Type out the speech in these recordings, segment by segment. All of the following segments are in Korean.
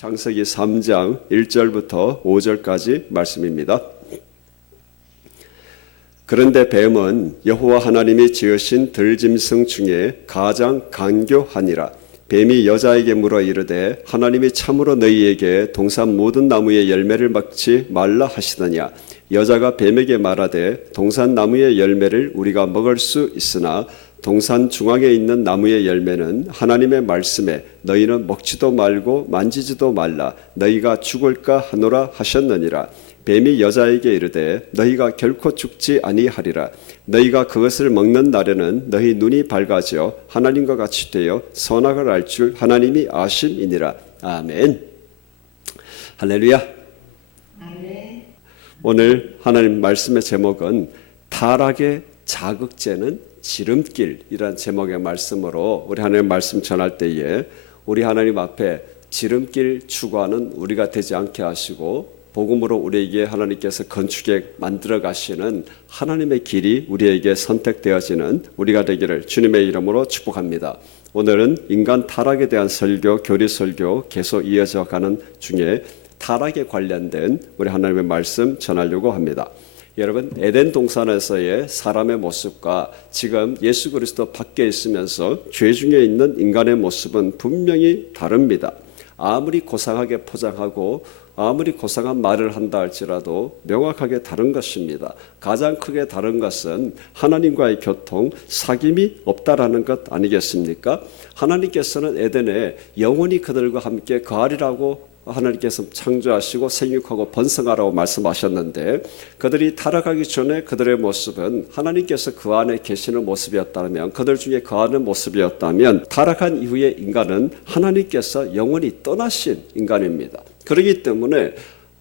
창세기 3장 1절부터 5절까지 말씀입니다. 그런데 뱀은 여호와 하나님이 지으신 들짐승 중에 가장 간교하니라. 뱀이 여자에게 물어 이르되 하나님이 참으로 너희에게 동산 모든 나무의 열매를 먹지 말라 하시더냐. 여자가 뱀에게 말하되 동산 나무의 열매를 우리가 먹을 수 있으나 동산 중앙에 있는 나무의 열매는 하나님의 말씀에 너희는 먹지도 말고 만지지도 말라 너희가 죽을까 하노라 하셨느니라. 뱀이 여자에게 이르되 너희가 결코 죽지 아니하리라. 너희가 그것을 먹는 날에는 너희 눈이 밝아져 하나님과 같이 되어 선악을 알 줄 하나님이 아심이니라. 아멘. 할렐루야. 아멘. 오늘 하나님 말씀의 제목은 타락의 자극제는 지름길이라는 제목의 말씀으로 우리 하나님 말씀 전할 때에 우리 하나님 앞에 지름길 추구하는 우리가 되지 않게 하시고 복음으로 우리에게 하나님께서 건축에 만들어 가시는 하나님의 길이 우리에게 선택되어지는 우리가 되기를 주님의 이름으로 축복합니다. 오늘은 인간 타락에 대한 설교, 교리 설교 계속 이어져 가는 중에 타락에 관련된 우리 하나님의 말씀 전하려고 합니다. 여러분, 에덴 동산에서의 사람의 모습과 지금 예수 그리스도 밖에 있으면서 죄 중에 있는 인간의 모습은 분명히 다릅니다. 아무리 고상하게 포장하고 아무리 고상한 말을 한다 할지라도 명확하게 다른 것입니다. 가장 크게 다른 것은 하나님과의 교통, 사귐이 없다라는 것 아니겠습니까? 하나님께서는 에덴에 영원히 그들과 함께 거하리라고 하나님께서 창조하시고 생육하고 번성하라고 말씀하셨는데 그들이 타락하기 전에 그들의 모습은 하나님께서 그 안에 계시는 모습이었다면 그들 중에 거하는 모습이었다면 타락한 이후의 인간은 하나님께서 영원히 떠나신 인간입니다. 그렇기 때문에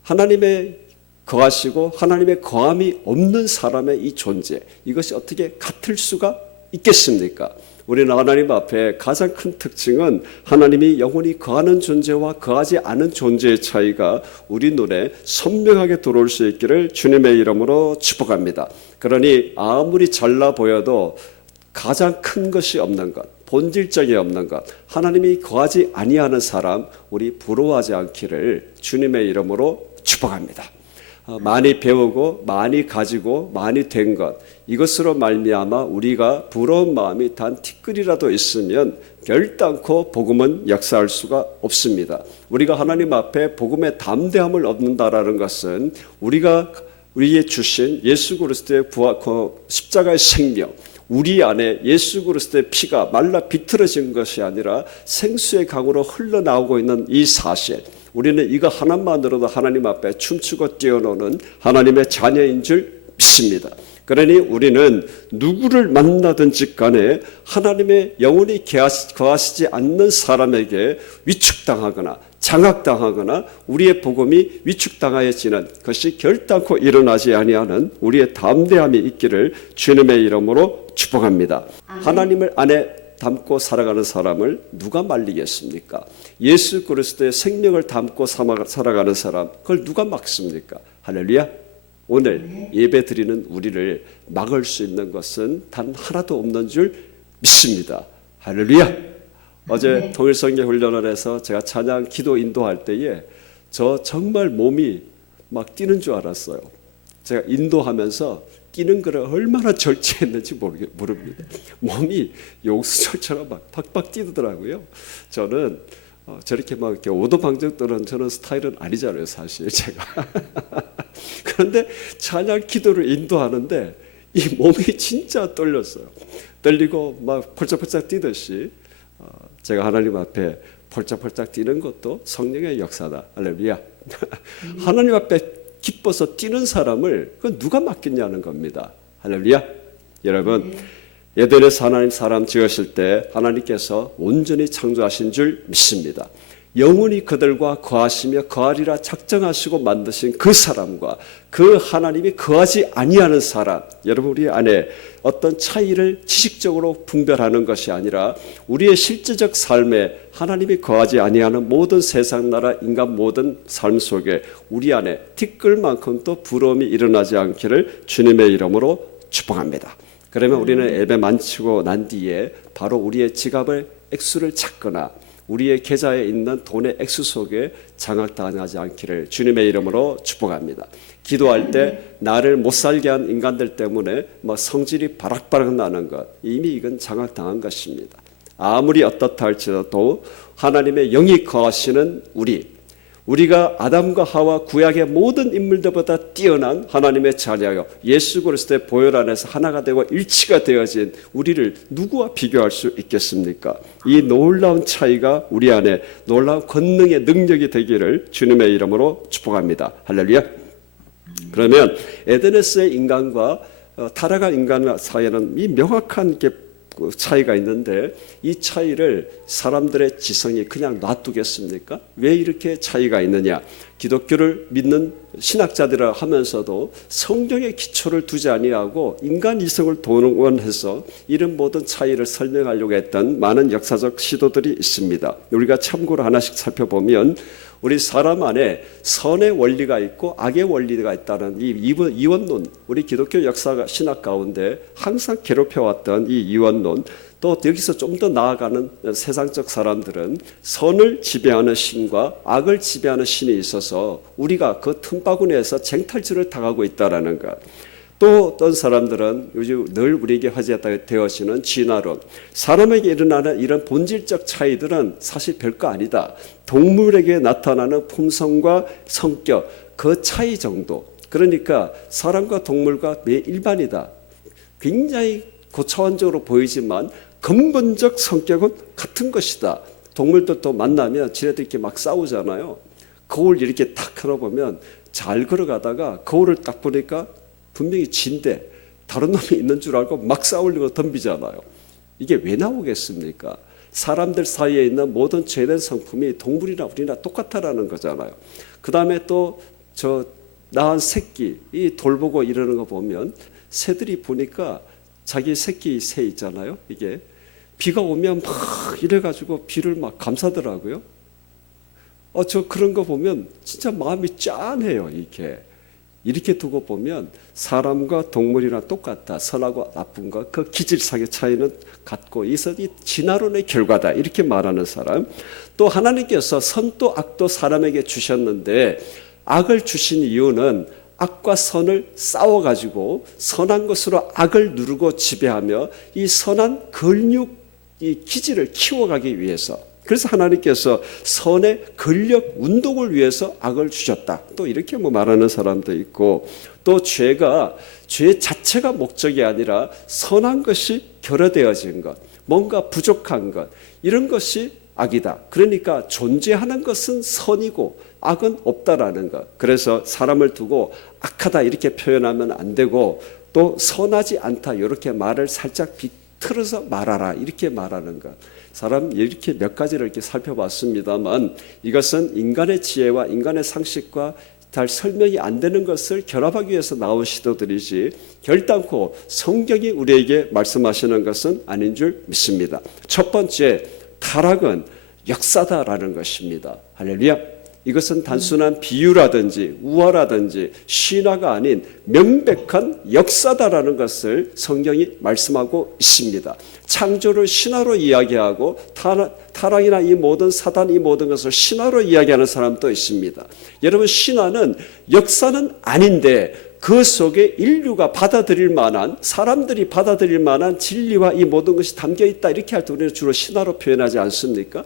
하나님의 거하시고 하나님의 거함이 없는 사람의 이 존재 이것이 어떻게 같을 수가 있겠습니까? 우리는 하나님 앞에 가장 큰 특징은 하나님이 영원히 거하는 존재와 거하지 않은 존재의 차이가 우리 눈에 선명하게 들어올 수 있기를 주님의 이름으로 축복합니다. 그러니 아무리 잘나 보여도 가장 큰 것이 없는 것, 본질적이 없는 것, 하나님이 거하지 아니하는 사람 우리 부러워하지 않기를 주님의 이름으로 축복합니다. 많이 배우고 많이 가지고 많이 된 것 이것으로 말미암아 우리가 부러운 마음이 단 티끌이라도 있으면 결단코 복음은 역사할 수가 없습니다. 우리가 하나님 앞에 복음의 담대함을 얻는다라는 것은 우리가 우리의 주신 예수 그리스도의 십자가의 생명 우리 안에 예수 그리스도의 피가 말라 비틀어진 것이 아니라 생수의 강으로 흘러나오고 있는 이 사실 우리는 이거 하나만으로도 하나님 앞에 춤추고 뛰어노는 하나님의 자녀인 줄 믿습니다. 그러니 우리는 누구를 만나든지 간에 하나님의 영원히 거하시지 않는 사람에게 위축당하거나 장악당하거나 우리의 복음이 위축당하여지는 것이 결단코 일어나지 아니하는 우리의 담대함이 있기를 주님의 이름으로 축복합니다. 하나님을 안에 담고 살아가는 사람을 누가 말리겠습니까? 예수 그리스도의 생명을 담고 살아가는 사람 그걸 누가 막습니까? 할렐루야. 오늘 예배 드리는 우리를 막을 수 있는 것은 단 하나도 없는 줄 믿습니다. 할렐루야. 어제 통일성교 훈련을 해서 제가 찬양 기도 인도할 때에 저 정말 몸이 막 뛰는 줄 알았어요. 제가 인도하면서 뛰는 거를 얼마나 절제했는지 모릅니다. 몸이 용수철처럼 막 팍팍 뛰더라고요. 저는 저렇게 막 이렇게 오도방정 떠는 저런 스타일은 아니잖아요, 사실 제가. 그런데 찬양 기도를 인도하는데 이 몸이 진짜 떨렸어요. 떨리고 막 펄짝펄짝 뛰듯이 제가 하나님 앞에 펄짝펄짝 뛰는 것도 성령의 역사다. 할렐루야. 하나님 앞에 기뻐서 뛰는 사람을 그 누가 맡겠냐는 겁니다. 할렐루야. 여러분 에덴에서 하나님 사람 지으실 때 하나님께서 온전히 창조하신 줄 믿습니다. 영원히 그들과 거하시며 거하리라 작정하시고 만드신 그 사람과 그 하나님이 거하지 아니하는 사람 여러분 우리 안에 어떤 차이를 지식적으로 분별하는 것이 아니라 우리의 실제적 삶에 하나님이 거하지 아니하는 모든 세상 나라 인간 모든 삶 속에 우리 안에 티끌만큼도 부러움이 일어나지 않기를 주님의 이름으로 축복합니다. 그러면 우리는 예배 마치고 난 뒤에 바로 우리의 지갑을 액수를 찾거나 우리의 계좌에 있는 돈의 액수 속에 장악당하지 않기를 주님의 이름으로 축복합니다. 기도할 때 나를 못 살게 한 인간들 때문에 성질이 바락바락 나는 것, 이미 이건 장악당한 것입니다. 아무리 어떻다 할지라도 하나님의 영이 거하시는 우리가 아담과 하와 구약의 모든 인물들보다 뛰어난 하나님의 자녀여 예수 그리스도의 보혈 안에서 하나가 되고 일치가 되어진 우리를 누구와 비교할 수 있겠습니까? 이 놀라운 차이가 우리 안에 놀라운 권능의 능력이 되기를 주님의 이름으로 축복합니다. 할렐루야. 그러면 에덴에서의 인간과 타락한 인간 사이에는 이 명확한 차이가 있는데 이 차이를 사람들의 지성이 그냥 놔두겠습니까? 왜 이렇게 차이가 있느냐? 기독교를 믿는 신학자들을 하면서도 성경의 기초를 두지 아니하고 인간 이성을 동원해서 이런 모든 차이를 설명하려고 했던 많은 역사적 시도들이 있습니다. 우리가 참고로 하나씩 살펴보면 우리 사람 안에 선의 원리가 있고 악의 원리가 있다는 이 이원론, 우리 기독교 역사 신학 가운데 항상 괴롭혀왔던 이 이원론, 또 여기서 좀 더 나아가는 세상적 사람들은 선을 지배하는 신과 악을 지배하는 신이 있어서 우리가 그 틈바구니에서 쟁탈질을 당하고 있다는 것. 또 어떤 사람들은 요즘 늘 우리에게 화제가 되어지는 진화론, 사람에게 일어나는 이런 본질적 차이들은 사실 별거 아니다. 동물에게 나타나는 품성과 성격, 그 차이 정도. 그러니까 사람과 동물과 일반이다. 굉장히 고차원적으로 보이지만 근본적 성격은 같은 것이다. 동물들도 만나면 지네들 이렇게 막 싸우잖아요. 거울 이렇게 탁 하나보면 잘 걸어가다가 거울을 딱 보니까 분명히 진데 다른 놈이 있는 줄 알고 막 싸우려고 덤비잖아요. 이게 왜 나오겠습니까? 사람들 사이에 있는 모든 죄된 성품이 동물이나 우리나 똑같다라는 거잖아요. 그 다음에 또 저 낳은 새끼 이 돌보고 이러는 거 보면 새들이 보니까 자기 새끼 새 있잖아요. 이게 비가 오면 막 이래가지고 비를 막 감싸더라고요. 저 그런 거 보면 진짜 마음이 짠해요. 이렇게 두고 보면 사람과 동물이랑 똑같다. 선하고 나쁜과 그 기질상의 차이는 같고 이것은 이 진화론의 결과다. 이렇게 말하는 사람. 또 하나님께서 선도 악도 사람에게 주셨는데 악을 주신 이유는 악과 선을 싸워가지고 선한 것으로 악을 누르고 지배하며 이 선한 근육 이 기질을 키워가기 위해서. 그래서 하나님께서 선의 근력 운동을 위해서 악을 주셨다. 또 이렇게 말하는 사람도 있고, 또 죄 자체가 목적이 아니라 선한 것이 결여되어진 것, 뭔가 부족한 것, 이런 것이 악이다. 그러니까 존재하는 것은 선이고 악은 없다라는 것. 그래서 사람을 두고 악하다 이렇게 표현하면 안 되고, 또 선하지 않다 이렇게 말을 살짝 비틀어서 말하라 이렇게 말하는 것. 사람 이렇게 몇 가지를 이렇게 살펴봤습니다만 이것은 인간의 지혜와 인간의 상식과 잘 설명이 안 되는 것을 결합하기 위해서 나온 시도들이지 결단코 성경이 우리에게 말씀하시는 것은 아닌 줄 믿습니다. 첫 번째, 타락은 역사다라는 것입니다. 할렐루야. 이것은 단순한 비유라든지 우화라든지 신화가 아닌 명백한 역사다라는 것을 성경이 말씀하고 있습니다. 창조를 신화로 이야기하고 타락이나 이 모든 사단 이 모든 것을 신화로 이야기하는 사람도 있습니다. 여러분, 신화는 역사는 아닌데 그 속에 인류가 받아들일 만한, 사람들이 받아들일 만한 진리와 이 모든 것이 담겨 있다 이렇게 할 때 우리는 주로 신화로 표현하지 않습니까?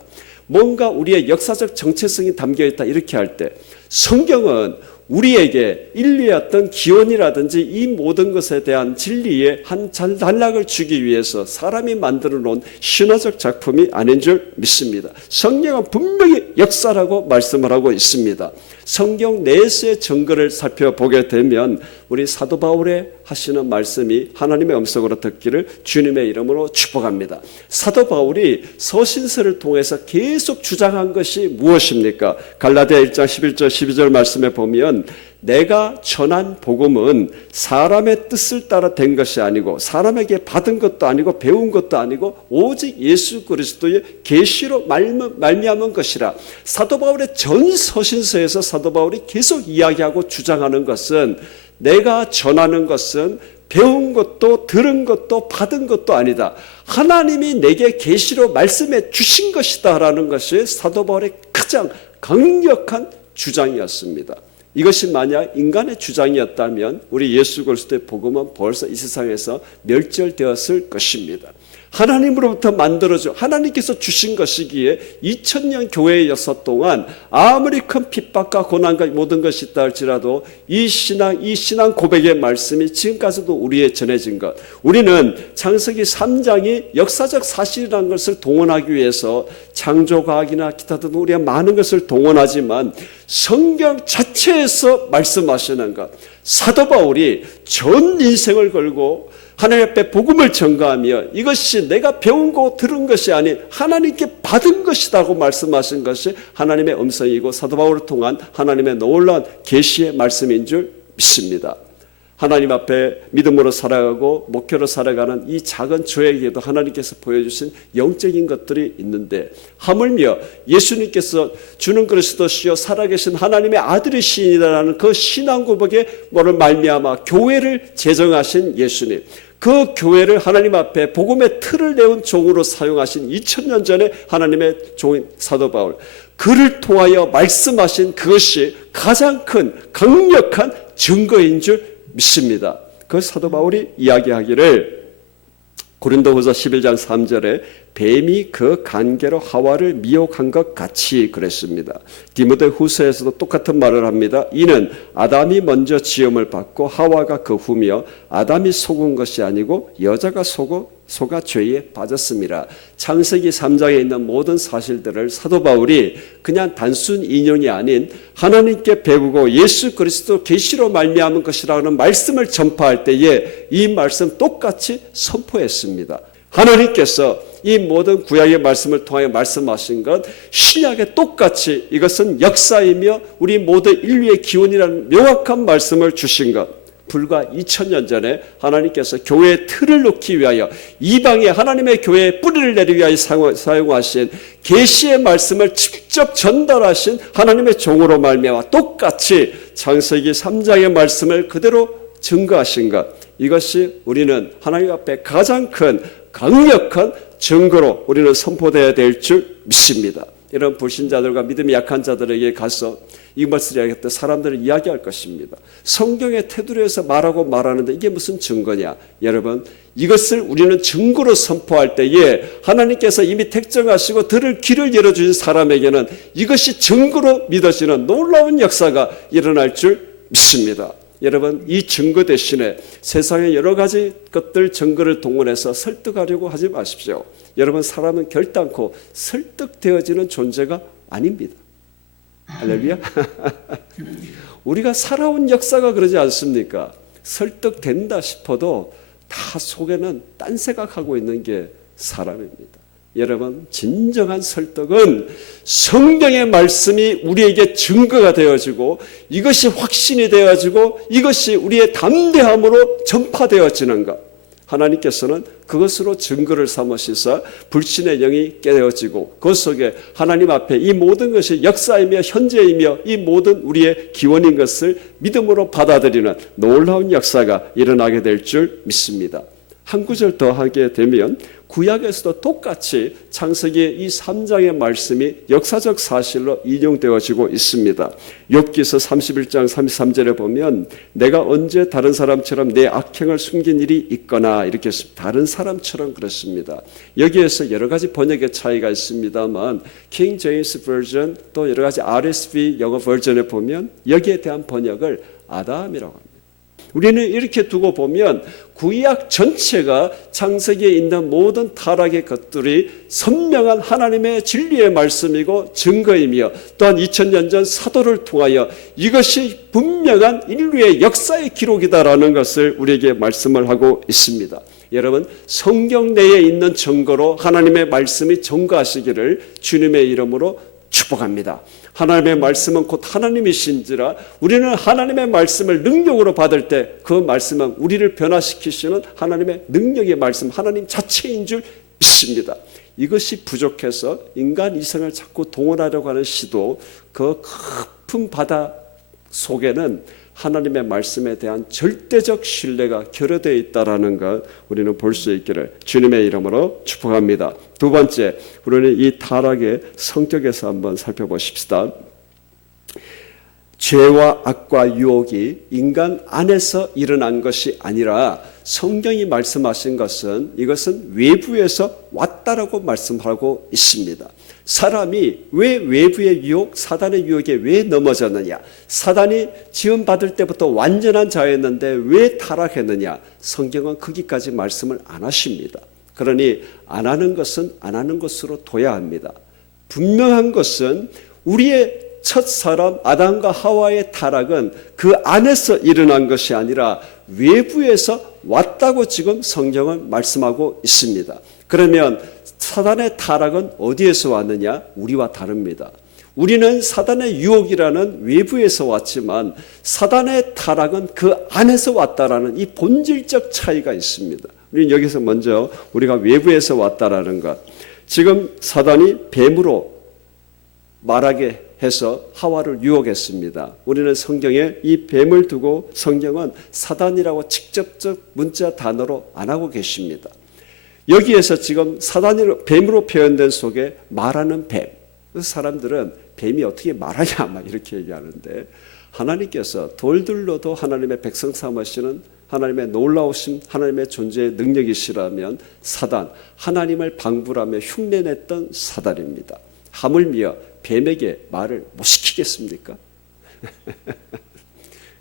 뭔가 우리의 역사적 정체성이 담겨있다 이렇게 할 때 성경은 우리에게 인류의 어떤 기원이라든지 이 모든 것에 대한 진리의 한 단락을 주기 위해서 사람이 만들어 놓은 신화적 작품이 아닌 줄 믿습니다. 성경은 분명히 역사라고 말씀을 하고 있습니다. 성경 내에서의 증거를 살펴보게 되면 우리 사도 바울의 하시는 말씀이 하나님의 음성으로 듣기를 주님의 이름으로 축복합니다. 사도 바울이 서신서를 통해서 계속 주장한 것이 무엇입니까? 갈라디아 1장 11절 12절 말씀에 보면 내가 전한 복음은 사람의 뜻을 따라 된 것이 아니고 사람에게 받은 것도 아니고 배운 것도 아니고 오직 예수 그리스도의 계시로 말미암은 것이라. 사도 바울의 전 서신서에서 사도 바울이 계속 이야기하고 주장하는 것은 내가 전하는 것은 배운 것도 들은 것도 받은 것도 아니다. 하나님이 내게 계시로 말씀해 주신 것이다라는 것이 사도 바울의 가장 강력한 주장이었습니다. 이것이 만약 인간의 주장이었다면 우리 예수 그리스도의 복음은 벌써 이 세상에서 멸절되었을 것입니다. 하나님으로부터 만들어져 하나님께서 주신 것이기에 2000년 교회의 역사 동안 아무리 큰 핍박과 고난과 모든 것이 있다 할지라도 이 신앙 고백의 말씀이 지금까지도 우리에 전해진 것, 우리는 창세기 3장이 역사적 사실이라는 것을 동원하기 위해서 창조과학이나 기타 등 우리가 많은 것을 동원하지만 성경 자체에서 말씀하시는 것, 사도 바울이 전 인생을 걸고 하나님 앞에 복음을 전가하며 이것이 내가 배운 거 들은 것이 아닌 하나님께 받은 것이라고 말씀하신 것이 하나님의 음성이고 사도 바울을 통한 하나님의 놀라운 계시의 말씀인 줄 믿습니다. 하나님 앞에 믿음으로 살아가고 목표로 살아가는 이 작은 저에게도 하나님께서 보여주신 영적인 것들이 있는데, 하물며 예수님께서 주는 그리스도시요 살아계신 하나님의 아들이시니라는 그 신앙 고백에 뭐를 말미암아 교회를 제정하신 예수님, 그 교회를 하나님 앞에 복음의 틀을 내온 종으로 사용하신 2000년 전에 하나님의 종인 사도 바울, 그를 통하여 말씀하신 그것이 가장 큰 강력한 증거인 줄 믿습니다. 그 사도 바울이 이야기하기를 고린도후서 11장 3절에 뱀이 그 간계로 하와를 미혹한 것 같이 그랬습니다. 디모데후서에서도 똑같은 말을 합니다. 이는 아담이 먼저 지음을 받고 하와가 그 후며 아담이 속은 것이 아니고 여자가 속아 죄에 빠졌습니다. 창세기 3장에 있는 모든 사실들을 사도 바울이 그냥 단순 인용이 아닌 하나님께 배우고 예수 그리스도 계시로 말미암은 것이라는 말씀을 전파할 때에 이 말씀 똑같이 선포했습니다. 하나님께서 이 모든 구약의 말씀을 통하여 말씀하신 것, 신약에 똑같이 이것은 역사이며 우리 모든 인류의 기원이라는 명확한 말씀을 주신 것, 불과 2000년 전에 하나님께서 교회의 틀을 놓기 위하여 이방의 하나님의 교회에 뿌리를 내리기 위하여 사용하신 계시의 말씀을 직접 전달하신 하나님의 종으로 말미암아 똑같이 창세기 3장의 말씀을 그대로 증거하신 것, 이것이 우리는 하나님 앞에 가장 큰 강력한 증거로 우리는 선포되어야 될 줄 믿습니다. 이런 불신자들과 믿음이 약한 자들에게 가서 이것을 이야기할 때 사람들은 이야기할 것입니다. 성경의 테두리에서 말하는데 이게 무슨 증거냐? 여러분, 이것을 우리는 증거로 선포할 때에 하나님께서 이미 택정하시고 들을 길을 열어주신 사람에게는 이것이 증거로 믿어지는 놀라운 역사가 일어날 줄 믿습니다. 여러분, 이 증거 대신에 세상의 여러 가지 것들 증거를 동원해서 설득하려고 하지 마십시오. 여러분, 사람은 결단코 설득되어지는 존재가 아닙니다. 할렐루야. 우리가 살아온 역사가 그러지 않습니까? 설득된다 싶어도 다 속에는 딴 생각하고 있는 게 사람입니다. 여러분, 진정한 설득은 성경의 말씀이 우리에게 증거가 되어지고 이것이 확신이 되어지고 이것이 우리의 담대함으로 전파되어지는 것, 하나님께서는 그것으로 증거를 삼으시사 불신의 영이 깨어지고 그 속에 하나님 앞에 이 모든 것이 역사이며 현재이며 이 모든 우리의 기원인 것을 믿음으로 받아들이는 놀라운 역사가 일어나게 될 줄 믿습니다. 한 구절 더 하게 되면 구약에서도 똑같이 창세기 이 3장의 말씀이 역사적 사실로 인용되어지고 있습니다. 욥기서 31장 33절에 보면 내가 언제 다른 사람처럼 내 악행을 숨긴 일이 있거나 이렇게 다른 사람처럼 그렇습니다. 여기에서 여러 가지 번역의 차이가 있습니다만 킹 제임스 버전 또 여러 가지 RSV 영어 버전에 보면 여기에 대한 번역을 아담이라고 합니다. 우리는 이렇게 두고 보면 구약 전체가 창세기에 있는 모든 타락의 것들이 선명한 하나님의 진리의 말씀이고 증거이며 또한 2000년 전 사도를 통하여 이것이 분명한 인류의 역사의 기록이다라는 것을 우리에게 말씀을 하고 있습니다. 여러분, 성경 내에 있는 증거로 하나님의 말씀이 증거하시기를 주님의 이름으로 축복합니다. 하나님의 말씀은 곧 하나님이신지라 우리는 하나님의 말씀을 능력으로 받을 때 그 말씀은 우리를 변화시키시는 하나님의 능력의 말씀, 하나님 자체인 줄 믿습니다. 이것이 부족해서 인간 이성을 자꾸 동원하려고 하는 시도, 그 깊은 바다 속에는 하나님의 말씀에 대한 절대적 신뢰가 결여되어 있다라는 것 우리는 볼 수 있기를 주님의 이름으로 축복합니다. 두 번째, 우리는 이 타락의 성격에서 한번 살펴보십시다. 죄와 악과 유혹이 인간 안에서 일어난 것이 아니라 성경이 말씀하신 것은 이것은 외부에서 왔다라고 말씀하고 있습니다. 사람이 왜 외부의 유혹, 사단의 유혹에 왜 넘어졌느냐? 사단이 지음받을 때부터 완전한 자였는데 왜 타락했느냐? 성경은 거기까지 말씀을 안 하십니다. 그러니 안 하는 것은 안 하는 것으로 둬야 합니다. 분명한 것은 우리의 첫 사람 아담과 하와의 타락은 그 안에서 일어난 것이 아니라 외부에서 왔다고 지금 성경은 말씀하고 있습니다. 그러면 사단의 타락은 어디에서 왔느냐? 우리와 다릅니다. 우리는 사단의 유혹이라는 외부에서 왔지만 사단의 타락은 그 안에서 왔다라는 이 본질적 차이가 있습니다. 우리는 여기서 먼저 우리가 외부에서 왔다라는 것. 지금 사단이 뱀으로 말하게 해서 하와를 유혹했습니다. 우리는 성경에 이 뱀을 두고 성경은 사단이라고 직접적 문자 단어로 안 하고 계십니다. 여기에서 지금 사단으로 뱀으로 표현된 속에 말하는 뱀. 사람들은 뱀이 어떻게 말하냐 막 이렇게 얘기하는데 하나님께서 돌들로도 하나님의 백성 삼으시는 하나님의 놀라우신 하나님의 존재의 능력이시라면 사단, 하나님을 방불하며 흉내냈던 사단입니다. 하물며 뱀에게 말을 못 시키겠습니까?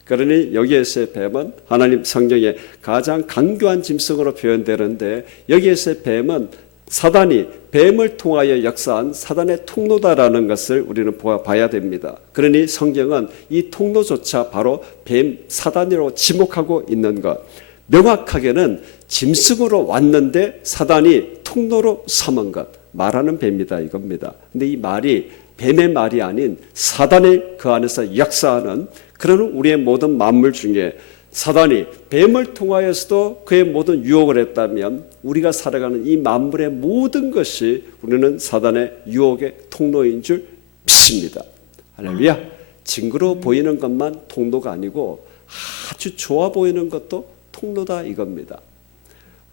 그러니 여기에서의 뱀은 하나님 성경의 가장 강교한 짐승으로 표현되는데 여기에서의 뱀은 사단이 뱀을 통하여 역사한 사단의 통로다라는 것을 우리는 봐야 됩니다. 그러니 성경은 이 통로조차 바로 뱀 사단이라고 지목하고 있는 것. 명확하게는 짐승으로 왔는데 사단이 통로로 삼은 것. 말하는 뱀이다 이겁니다. 근데 이 말이 뱀의 말이 아닌 사단이 그 안에서 역사하는 그런 우리의 모든 만물 중에 사단이 뱀을 통하여서도 그의 모든 유혹을 했다면 우리가 살아가는 이 만물의 모든 것이 우리는 사단의 유혹의 통로인 줄 믿습니다. 할렐루야. 징그러워 보이는 것만 통로가 아니고 아주 좋아 보이는 것도 통로다 이겁니다.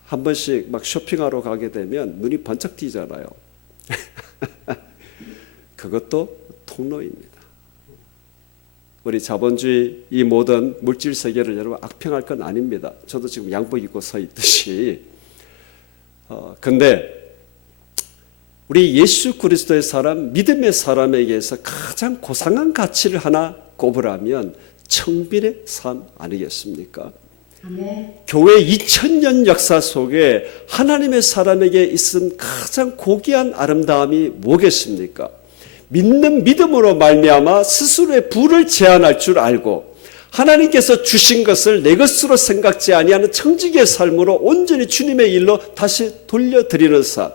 한 번씩 막 쇼핑하러 가게 되면 눈이 번쩍 띄잖아요. 그것도 통로입니다. 우리 자본주의 이 모든 물질 세계를 여러분 악평할 건 아닙니다. 저도 지금 양복 입고 서 있듯이. 근데 우리 예수 그리스도의 사람, 믿음의 사람에게서 가장 고상한 가치를 하나 꼽으라면 청빈의 삶 아니겠습니까? 아멘. 교회 2000년 역사 속에 하나님의 사람에게 있은 가장 고귀한 아름다움이 뭐겠습니까? 믿는 믿음으로 말미암아 스스로의 부를 제한할 줄 알고 하나님께서 주신 것을 내 것으로 생각지 아니하는 청지기의 삶으로 온전히 주님의 일로 다시 돌려드리는 삶.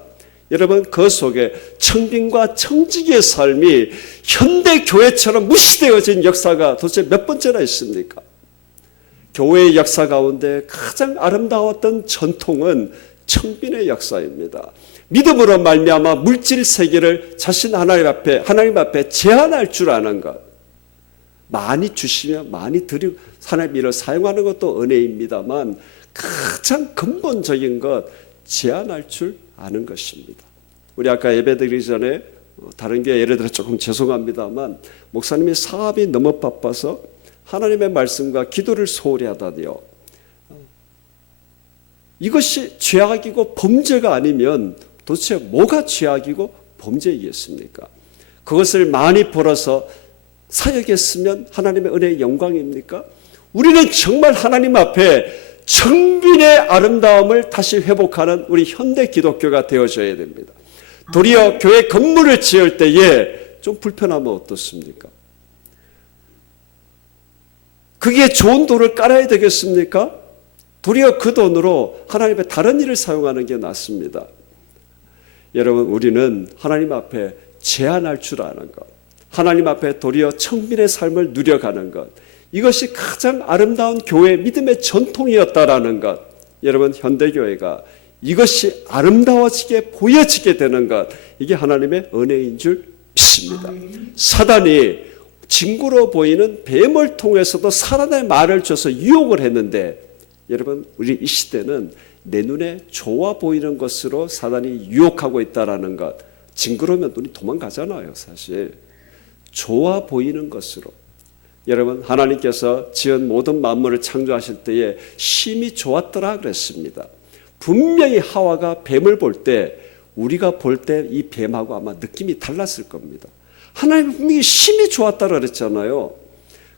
여러분 그 속에 청빈과 청지기의 삶이 현대 교회처럼 무시되어진 역사가 도대체 몇 번째나 있습니까? 교회의 역사 가운데 가장 아름다웠던 전통은 청빈의 역사입니다. 믿음으로 말미암아 물질 세계를 자신 하나님 앞에 제한할 줄 아는 것. 많이 주시면 많이 드리고 하나님 일을 사용하는 것도 은혜입니다만 가장 근본적인 것 제한할 줄 아는 것입니다. 우리 아까 예배드리기 전에 다른 게 예를 들어 조금 죄송합니다만 목사님이 사업이 너무 바빠서 하나님의 말씀과 기도를 소홀히 하다니요. 이것이 죄악이고 범죄가 아니면 도대체 뭐가 죄악이고 범죄이겠습니까? 그것을 많이 벌어서 사역에 쓰면 하나님의 은혜의 영광입니까? 우리는 정말 하나님 앞에 청빈의 아름다움을 다시 회복하는 우리 현대 기독교가 되어져야 됩니다. 도리어 교회 건물을 지을 때에 좀 불편하면 어떻습니까? 그게 좋은 돌을 깔아야 되겠습니까? 도리어 그 돈으로 하나님의 다른 일을 사용하는 게 낫습니다. 여러분 우리는 하나님 앞에 제한할 줄 아는 것, 하나님 앞에 도리어 청빈의 삶을 누려가는 것, 이것이 가장 아름다운 교회 믿음의 전통이었다라는 것. 여러분 현대교회가 이것이 아름다워지게 보여지게 되는 것, 이게 하나님의 은혜인 줄 믿습니다. 사단이 징그러워 보이는 뱀을 통해서도 사단의 말을 줘서 유혹을 했는데, 여러분 우리 이 시대는 내 눈에 좋아 보이는 것으로 사단이 유혹하고 있다는 것. 징그러우면 눈이 도망가잖아요. 사실 좋아 보이는 것으로. 여러분 하나님께서 지은 모든 만물을 창조하실 때에 심히 좋았더라 그랬습니다. 분명히 하와가 뱀을 볼 때 우리가 볼 때 이 뱀하고 아마 느낌이 달랐을 겁니다. 하나님은 분명히 심히 좋았다고 그랬잖아요.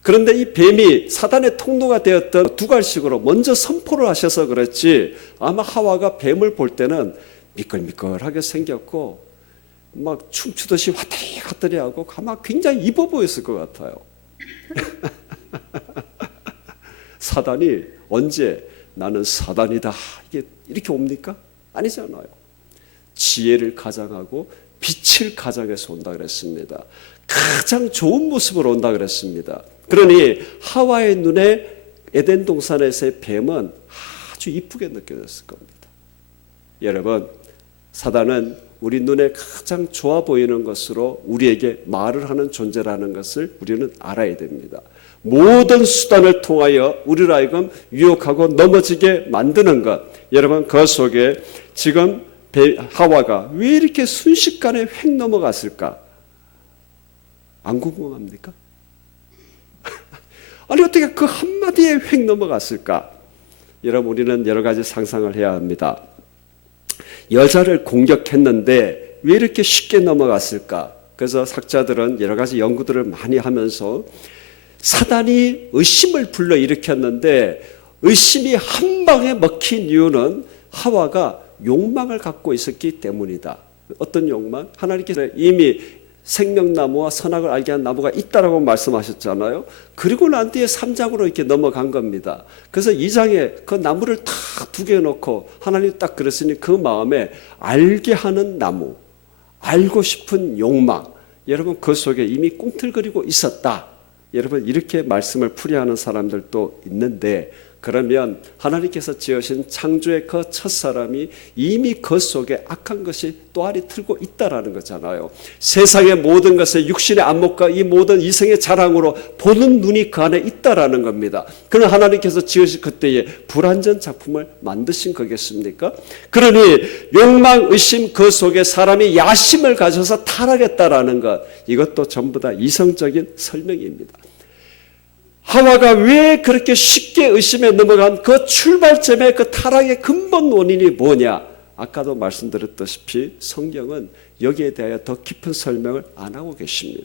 그런데 이 뱀이 사단의 통로가 되었던 두갈식으로 먼저 선포를 하셔서 그렇지, 아마 하와가 뱀을 볼 때는 미끌미끌하게 생겼고 막 춤추듯이 화들이 화들이 하고 아마 굉장히 이뻐 보였을 것 같아요. 사단이 언제 나는 사단이다 이게 이렇게 옵니까? 아니잖아요. 지혜를 가장하고 빛을 가장해서 온다 그랬습니다. 가장 좋은 모습으로 온다 그랬습니다. 그러니 하와의 눈에 에덴 동산에서의 뱀은 아주 이쁘게 느껴졌을 겁니다. 여러분, 사단은 우리 눈에 가장 좋아 보이는 것으로 우리에게 말을 하는 존재라는 것을 우리는 알아야 됩니다. 모든 수단을 통하여 우리를 하여금 유혹하고 넘어지게 만드는 것. 여러분, 그 속에 지금 하와가 왜 이렇게 순식간에 획 넘어갔을까? 안 궁금합니까? 아니 어떻게 그 한마디에 획 넘어갔을까? 여러분 우리는 여러 가지 상상을 해야 합니다. 여자를 공격했는데 왜 이렇게 쉽게 넘어갔을까? 그래서 학자들은 여러 가지 연구들을 많이 하면서 사단이 의심을 불러일으켰는데 의심이 한 방에 먹힌 이유는 하와가 욕망을 갖고 있었기 때문이다. 어떤 욕망? 하나님께서 이미 생명나무와 선악을 알게 한 나무가 있다라고 말씀하셨잖아요. 그리고 난 뒤에 3장으로 이렇게 넘어간 겁니다. 그래서 2장에 그 나무를 딱 두 개 놓고 하나님이 딱 그랬으니 그 마음에 알게 하는 나무, 알고 싶은 욕망, 여러분 그 속에 이미 꿈틀거리고 있었다. 여러분 이렇게 말씀을 풀이하는 사람들도 있는데, 그러면 하나님께서 지으신 창조의 그 첫사람이 이미 그 속에 악한 것이 또아리 틀고 있다라는 거잖아요. 세상의 모든 것의 육신의 안목과 이 모든 이성의 자랑으로 보는 눈이 그 안에 있다라는 겁니다. 그러나 하나님께서 지으신 그때에 불완전 작품을 만드신 거겠습니까? 그러니 욕망, 의심 그 속에 사람이 야심을 가져서 타락했다라는 것, 이것도 전부 다 이성적인 설명입니다. 하와가 왜 그렇게 쉽게 의심에 넘어간 그 출발점의 그 타락의 근본 원인이 뭐냐? 아까도 말씀드렸다시피 성경은 여기에 대하여 더 깊은 설명을 안 하고 계십니다.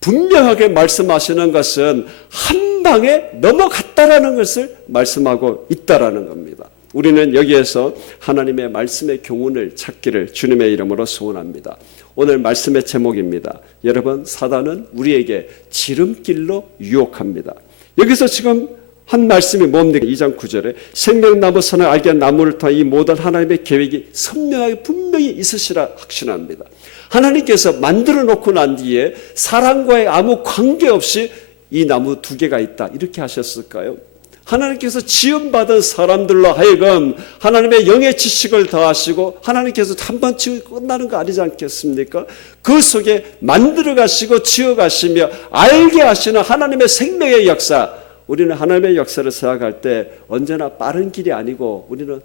분명하게 말씀하시는 것은 한 방에 넘어갔다라는 것을 말씀하고 있다라는 겁니다. 우리는 여기에서 하나님의 말씀의 교훈을 찾기를 주님의 이름으로 소원합니다. 오늘 말씀의 제목입니다. 여러분, 사단은 우리에게 지름길로 유혹합니다. 여기서 지금 한 말씀이 뭡니까? 2장 9절에 생명나무 선을 알게 한 나무를 통해 이 모든 하나님의 계획이 선명하게 분명히 있으시라 확신합니다. 하나님께서 만들어 놓고 난 뒤에 사람과의 아무 관계없이 이 나무 두 개가 있다 이렇게 하셨을까요? 하나님께서 지음받은 사람들로 하여금 하나님의 영의 지식을 더하시고 하나님께서 한번 지으고 끝나는 거 아니지 않겠습니까? 그 속에 만들어 가시고 지어 가시며 알게 하시는 하나님의 생명의 역사, 우리는 하나님의 역사를 생각할 때 언제나 빠른 길이 아니고 우리는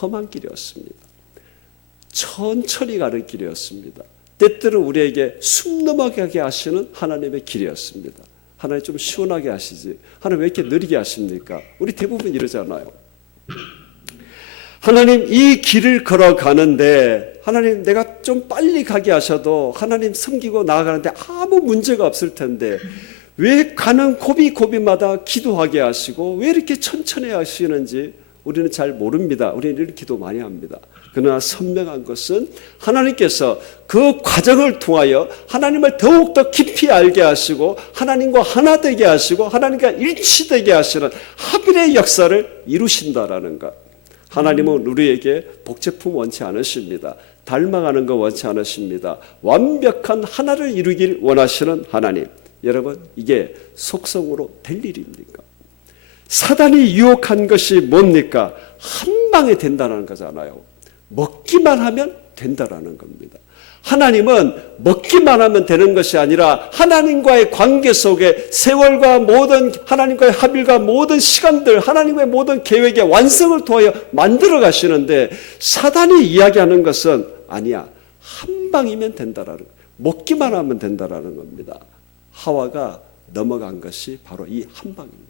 험한 길이었습니다. 천천히 가는 길이었습니다. 때때로 우리에게 숨 넘어가게 하시는 하나님의 길이었습니다. 하나님 좀 시원하게 하시지, 하나님 왜 이렇게 느리게 하십니까? 우리 대부분 이러잖아요. 하나님 이 길을 걸어가는데 하나님 내가 좀 빨리 가게 하셔도 하나님 섬기고 나아가는데 아무 문제가 없을 텐데 왜 가는 고비고비마다 기도하게 하시고 왜 이렇게 천천히 하시는지 우리는 잘 모릅니다. 우리는 이런 기도 많이 합니다. 그러나 선명한 것은 하나님께서 그 과정을 통하여 하나님을 더욱더 깊이 알게 하시고 하나님과 하나 되게 하시고 하나님과 일치되게 하시는 합일의 역사를 이루신다라는 것. 하나님은 우리에게 복제품 원치 않으십니다. 닮아가는 거 원치 않으십니다. 완벽한 하나를 이루길 원하시는 하나님. 여러분, 이게 속성으로 될 일입니까? 사단이 유혹한 것이 뭡니까? 한 방에 된다는 거잖아요. 먹기만 하면 된다라는 겁니다. 하나님은 먹기만 하면 되는 것이 아니라 하나님과의 관계 속에 세월과 모든 하나님과의 합일과 모든 시간들 하나님의 모든 계획의 완성을 통하여 만들어 가시는데 사단이 이야기하는 것은 아니야. 한 방이면 된다라는 거예요. 먹기만 하면 된다라는 겁니다. 하와가 넘어간 것이 바로 이 한 방입니다.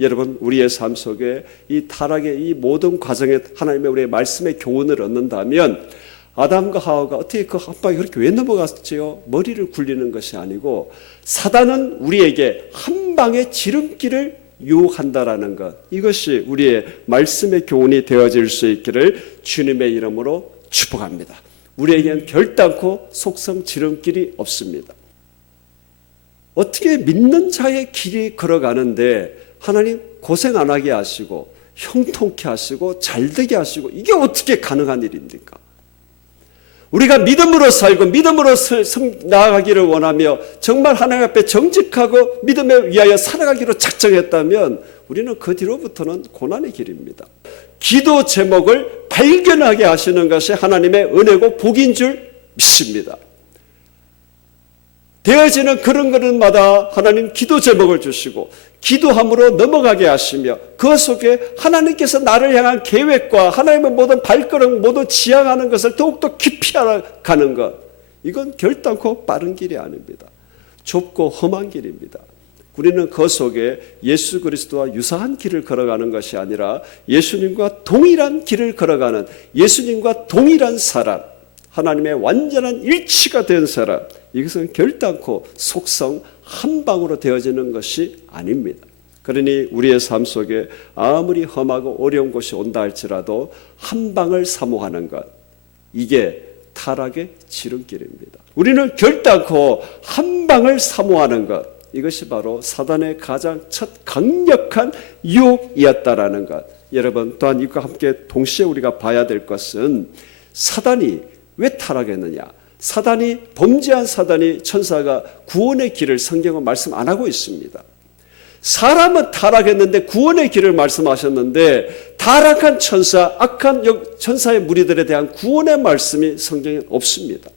여러분 우리의 삶 속에 이 타락의 이 모든 과정에 하나님의 우리의 말씀의 교훈을 얻는다면 아담과 하와가 어떻게 그 한 방에 그렇게 왜 넘어갔지요? 머리를 굴리는 것이 아니고 사단은 우리에게 한 방의 지름길을 유혹한다라는 것, 이것이 우리의 말씀의 교훈이 되어질 수 있기를 주님의 이름으로 축복합니다. 우리에겐 결단코 속성 지름길이 없습니다. 어떻게 믿는 자의 길이 걸어가는데 하나님 고생 안 하게 하시고 형통케 하시고 잘되게 하시고 이게 어떻게 가능한 일입니까? 우리가 믿음으로 살고 믿음으로 나아가기를 원하며 정말 하나님 앞에 정직하고 믿음에 위하여 살아가기로 작정했다면 우리는 그 뒤로부터는 고난의 길입니다. 기도 제목을 발견하게 하시는 것이 하나님의 은혜고 복인 줄 믿습니다. 되어지는 그런 하나님 기도 제목을 주시고 기도함으로 넘어가게 하시며 그 속에 하나님께서 나를 향한 계획과 하나님의 모든 발걸음 모두 지향하는 것을 더욱더 깊이 알아가는 것, 이건 결단코 빠른 길이 아닙니다. 좁고 험한 길입니다. 우리는 그 속에 예수 그리스도와 유사한 길을 걸어가는 것이 아니라 예수님과 동일한 길을 걸어가는 예수님과 동일한 사람, 하나님의 완전한 일치가 된 사람, 이것은 결단코 속성 한 방으로 되어지는 것이 아닙니다. 그러니 우리의 삶 속에 아무리 험하고 어려운 곳이 온다 할지라도 한 방을 사모하는 것, 이게 타락의 지름길입니다. 우리는 결단코 한 방을 사모하는 것, 이것이 바로 사단의 가장 첫 강력한 유혹이었다라는 것. 여러분 또한 이것과 함께 동시에 우리가 봐야 될 것은 사단이 왜 타락했느냐? 사단이 범죄한 사단이 천사가 구원의 길을 성경은 말씀 안 하고 있습니다. 사람은 타락했는데 구원의 길을 말씀하셨는데 타락한 천사, 악한 천사의 무리들에 대한 구원의 말씀이 성경에 없습니다.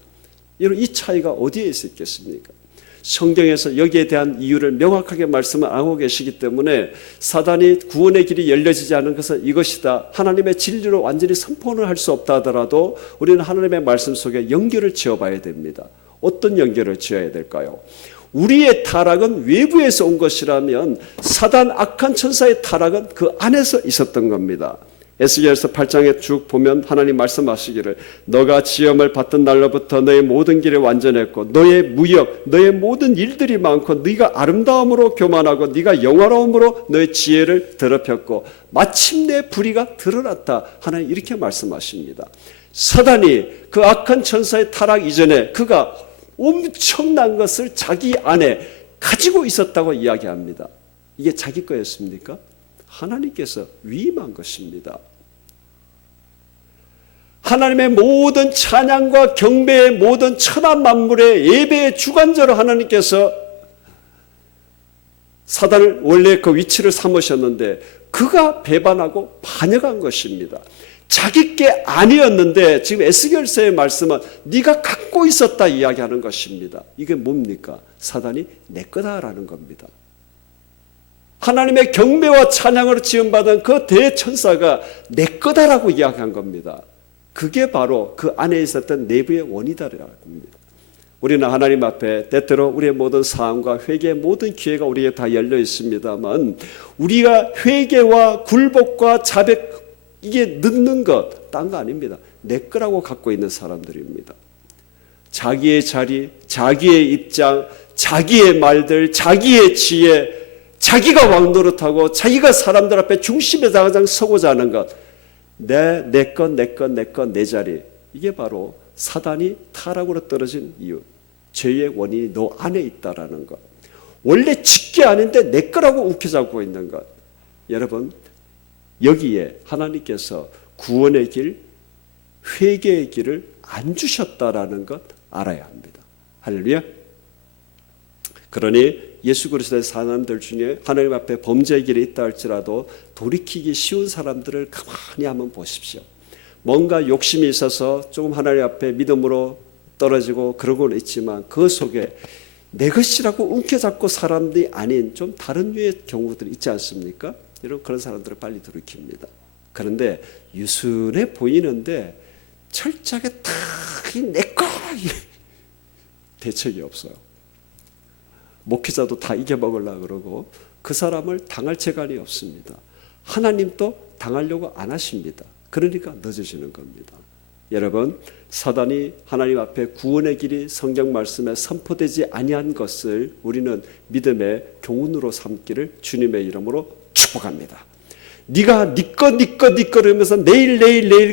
이 차이가 어디에 있겠습니까? 성경에서 여기에 대한 이유를 명확하게 말씀을 안 하고 계시기 때문에 사단이 구원의 길이 열려지지 않은 것은 이것이다, 하나님의 진리로 완전히 선포를 할 수 없다 하더라도 우리는 하나님의 말씀 속에 연결을 지어봐야 됩니다. 어떤 연결을 지어야 될까요? 우리의 타락은 외부에서 온 것이라면 사단 악한 천사의 타락은 그 안에서 있었던 겁니다. 에스겔서 8장에 쭉 보면 하나님 말씀하시기를 너가 지음을 받던 날로부터 너의 모든 길을 완전했고 너의 무역, 너의 모든 일들이 많고 네가 아름다움으로 교만하고 네가 영화로움으로 너의 지혜를 더럽혔고 마침내 불의가 드러났다. 하나님 이렇게 말씀하십니다. 사단이 그 악한 천사의 타락 이전에 그가 엄청난 것을 자기 안에 가지고 있었다고 이야기합니다. 이게 자기 거였습니까? 하나님께서 위임한 것입니다. 하나님의 모든 찬양과 경배의 모든 천하 만물의 예배의 주관자로 하나님께서 사단을 원래 그 위치를 삼으셨는데 그가 배반하고 반역한 것입니다. 자기 게 아니었는데 지금 에스겔서의 말씀은 네가 갖고 있었다 이야기하는 것입니다. 이게 뭡니까? 사단이 내 거다라는 겁니다. 하나님의 경배와 찬양으로 지음받은 그 대천사가 내 거다라고 이야기한 겁니다. 그게 바로 그 안에 있었던 내부의 원이다라는 겁니다. 우리는 하나님 앞에 때때로 우리의 모든 사함과 회개의 모든 기회가 우리에게 다 열려 있습니다만 우리가 회개와 굴복과 자백 이게 늦는 것 딴 거 아닙니다. 내 거라고 갖고 있는 사람들입니다. 자기의 자리, 자기의 입장, 자기의 말들, 자기의 지혜, 자기가 왕노릇하고 자기가 사람들 앞에 중심에 가장 서고자 하는 것, 내 것, 내 자리, 이게 바로 사단이 타락으로 떨어진 이유, 죄의 원인이 너 안에 있다라는 것. 원래 직계 아닌데 내 거라고 움켜잡고 있는 것. 여러분 여기에 하나님께서 구원의 길, 회개의 길을 안 주셨다라는 것 알아야 합니다. 할렐루야. 그러니 예수 그리스도의 사람들 중에 하나님 앞에 범죄의 길이 있다 할지라도 돌이키기 쉬운 사람들을 가만히 한번 보십시오. 뭔가 욕심이 있어서 조금 하나님 앞에 믿음으로 떨어지고 그러고는 있지만 그 속에 내 것이라고 움켜잡고 사람들이 아닌 좀 다른 류의 경우들이 있지 않습니까? 여러분 그런 사람들을 빨리 돌이킵니다. 그런데 유순해 보이는데 철저하게 다 내꺼 대책이 없어요. 목회자도 다 이겨먹으려고 그러고 그 사람을 당할 재간이 없습니다. 하나님도 당하려고 안 하십니다. 그러니까 늦어지는 겁니다. 여러분 사단이 하나님 앞에 구원의 길이 성경 말씀에 선포되지 아니한 것을 우리는 믿음의 교훈으로 삼기를 주님의 이름으로 축복합니다. 네가 니꺼 그러면서 내일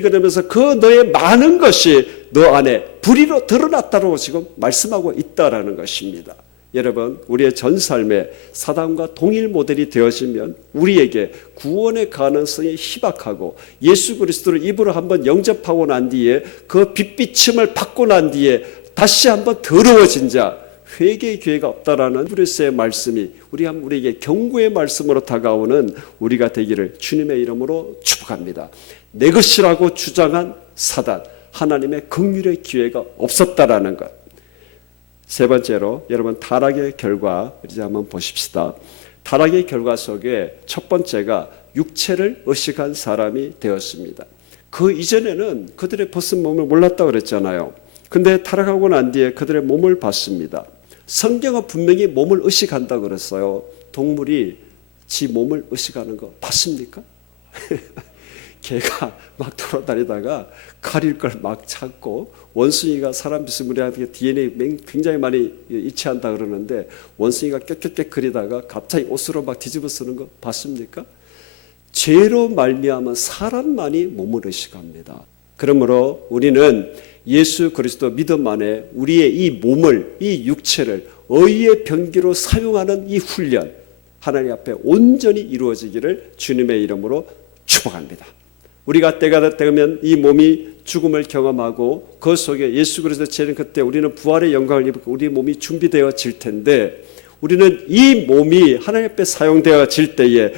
그러면서 그 너의 많은 것이 너 안에 불의로 드러났다고 지금 말씀하고 있다라는 것입니다. 여러분 우리의 전 삶에 사단과 동일 모델이 되어지면 우리에게 구원의 가능성이 희박하고 예수 그리스도를 입으로 한번 영접하고 난 뒤에 그 빛비침을 받고 난 뒤에 다시 한번 더러워진 자 회개의 기회가 없다라는 히브리서의 말씀이 우리에게 경고의 말씀으로 다가오는 우리가 되기를 주님의 이름으로 축복합니다. 내 것이라고 주장한 사단 하나님의 긍휼의 기회가 없었다라는 것. 세 번째로 여러분 타락의 결과 이제 한번 보십시다. 타락의 결과 속에 첫 번째가 육체를 의식한 사람이 되었습니다. 그 이전에는 그들의 벗은 몸을 몰랐다고 그랬잖아요. 근데 타락하고 난 뒤에 그들의 몸을 봤습니다. 성경은 분명히 몸을 의식한다고 그랬어요. 동물이 지 몸을 의식하는 거 봤습니까? 개가 막 돌아다니다가 가릴 걸 막 찾고 원숭이가 사람 비스무리하게 DNA 굉장히 많이 이치한다 그러는데 원숭이가 꽥꽥꽥 거리다가 갑자기 옷으로 막 뒤집어 쓰는 거 봤습니까? 죄로 말미암은 사람만이 몸을 의식합니다. 그러므로 우리는 예수 그리스도 믿음 안에 우리의 이 몸을 이 육체를 의의 병기로 사용하는 이 훈련 하나님 앞에 온전히 이루어지기를 주님의 이름으로 축복합니다. 우리가 때가 되면 이 몸이 죽음을 경험하고 그 속에 예수 그리스도 재림 그때 우리는 부활의 영광을 입고 우리 몸이 준비되어질 텐데 우리는 이 몸이 하나님 앞에 사용되어질 때에